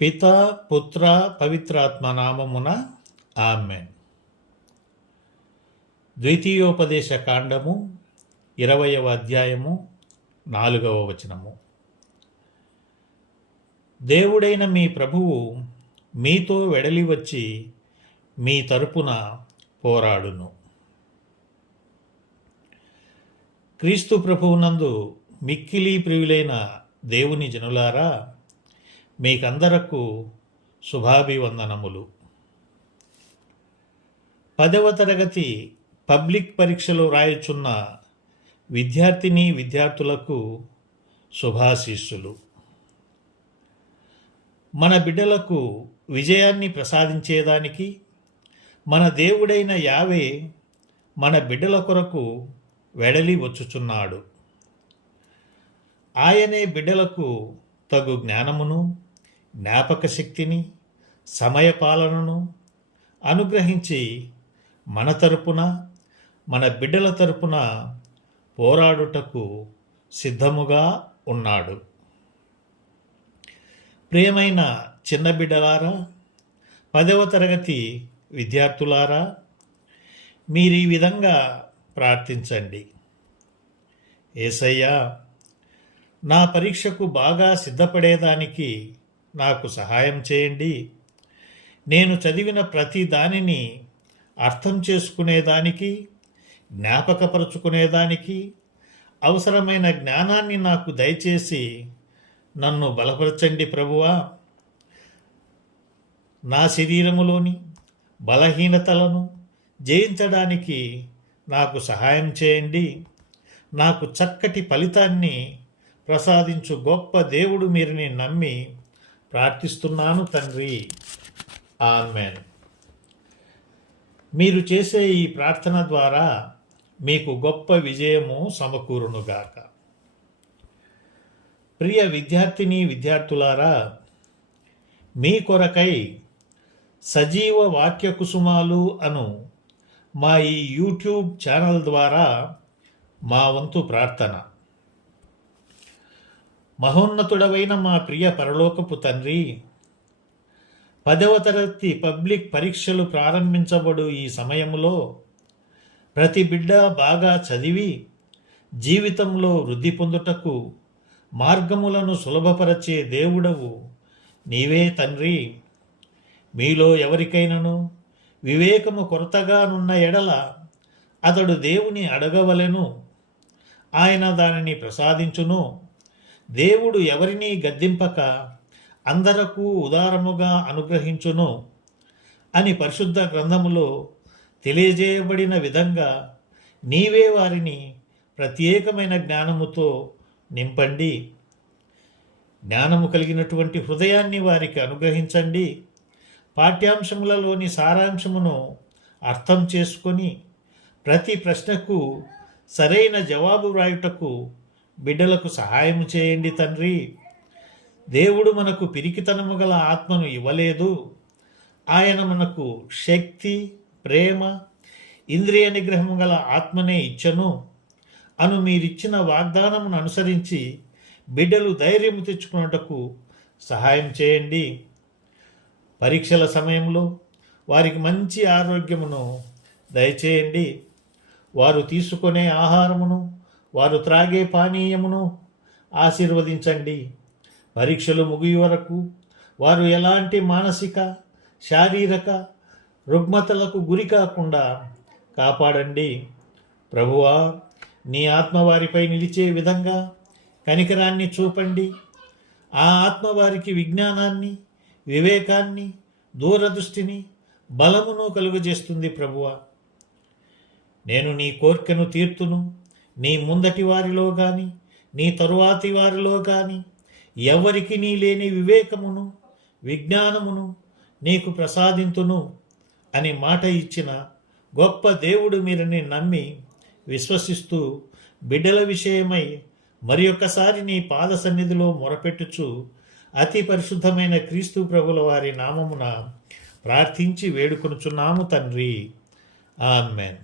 పిత పుత్ర పవిత్రాత్మ నామమున ఆమెన్. ద్వితీయోపదేశ కాండము ఇరవయవ అధ్యాయము నాలుగవ వచనము. దేవుడైన మీ ప్రభువు మీతో వెడలి వచ్చి మీ తరపున పోరాడును. క్రీస్తు ప్రభువునందు మిక్కిలి ప్రియులైన దేవుని జనులారా మీకందరకు శుభాభివందనములు. పదవ తరగతి పబ్లిక్ పరీక్షలు రాయుచున్న విద్యార్థిని విద్యార్థులకు శుభాశీస్సులు. మన బిడ్డలకు విజయాన్ని ప్రసాదించేదానికి మన దేవుడైన యావే మన బిడ్డల కొరకు వెడలి వచ్చుచున్నాడు. ఆయనే బిడ్డలకు తగు జ్ఞానమును జ్ఞాపక శక్తిని సమయపాలనను అనుగ్రహించి మన తరపున మన బిడ్డల తరపున పోరాడుటకు సిద్ధముగా ఉన్నాడు. ప్రియమైన చిన్న బిడ్డలారా పదవ తరగతి విద్యార్థులారా మీరు ఈ విధంగా ప్రార్థించండి. ఏసయ్యా నా పరీక్షకు బాగా సిద్ధపడేదానికి నాకు సహాయం చేయండి. నేను చదివిన ప్రతి దానిని అర్థం చేసుకునేదానికి జ్ఞాపకపరుచుకునేదానికి అవసరమైన జ్ఞానాన్ని నాకు దయచేసి నన్ను బలపరచండి ప్రభువా. నా శరీరములోని బలహీనతలను జయించడానికి నాకు సహాయం చేయండి. నాకు చక్కటి ఫలితాన్ని ప్రసాదించు గొప్ప దేవుడు మీరుని నమ్మి ప్రార్థిస్తున్నాను తండ్రి. ఆమెన్. మీరు చేసే ఈ ప్రార్థన ద్వారా మీకు గొప్ప విజయము సమకూరునుగాక ప్రియ విద్యార్థిని విద్యార్థులారా మీ కొరకై సజీవ వాక్య కుసుమాలు అను మా ఈ యూట్యూబ్ ఛానల్ ద్వారా మా వంతు ప్రార్థన. మహోన్నతుడవైన మా ప్రియ పరలోకపు తండ్రి పదవ తరగతి పబ్లిక్ పరీక్షలు ప్రారంభించబడు ఈ సమయంలో ప్రతి బిడ్డ బాగా చదివి జీవితంలో వృద్ధి పొందుటకు మార్గములను సులభపరచే దేవుడవు నీవే తండ్రి. మీలో ఎవరికైనను వివేకము కొరతగానున్న ఎడల అతడు దేవుని అడగవలెను. ఆయన దానిని ప్రసాదించును. దేవుడు ఎవరినీ గద్దింపక అందరకు ఉదారముగా అనుగ్రహించును అని పరిశుద్ధ గ్రంథములో తెలియజేయబడిన విధంగా నీవే వారిని ప్రత్యేకమైన జ్ఞానముతో నింపండి. జ్ఞానము కలిగినటువంటి హృదయాన్ని వారికి అనుగ్రహించండి. పాఠ్యాంశములలోని సారాంశమును అర్థం చేసుకొని ప్రతి ప్రశ్నకు సరైన జవాబు వ్రాయుటకు బిడ్డలకు సహాయం చేయండి తండ్రి. దేవుడు మనకు పిరికితనము గల ఆత్మను ఇవ్వలేదు. ఆయన మనకు శక్తి ప్రేమ ఇంద్రియ నిగ్రహము గల ఆత్మనే ఇచ్చను. అను మీరిచ్చిన వాగ్దానమును అనుసరించి బిడ్డలు ధైర్యము తెచ్చుకున్నటకు సహాయం చేయండి. పరీక్షల సమయంలో వారికి మంచి ఆరోగ్యమును దయచేయండి. వారు తీసుకునే ఆహారమును వారు త్రాగే పానీయమును ఆశీర్వదించండి. పరీక్షలు ముగియ వరకు వారు ఎలాంటి మానసిక శారీరక రుగ్మతలకు గురి కాకుండా కాపాడండి. ప్రభువా నీ ఆత్మ వారిపై నిలిచే విధంగా కనికరాన్ని చూపండి. ఆ ఆత్మ వారికి విజ్ఞానాన్ని వివేకాన్ని దూరదృష్టిని బలమును కలుగజేస్తుంది ప్రభువ. నేను నీ కోర్కెను తీర్తును. నీ ముందటి వారిలో కానీ నీ తరువాతి వారిలో కానీ ఎవరికి నీ లేని వివేకమును విజ్ఞానమును నీకు ప్రసాదింతును అని మాట ఇచ్చిన గొప్ప దేవుడు మీరని నమ్మి విశ్వసిస్తూ బిడ్డల విషయమై మరి ఒక్కసారి నీ పాద సన్నిధిలో మొరపెట్టుచు అతి పరిశుద్ధమైన క్రీస్తు ప్రభుల వారి నామమున ప్రార్థించి వేడుకొనుచున్నాము తండ్రి. ఆమెన్.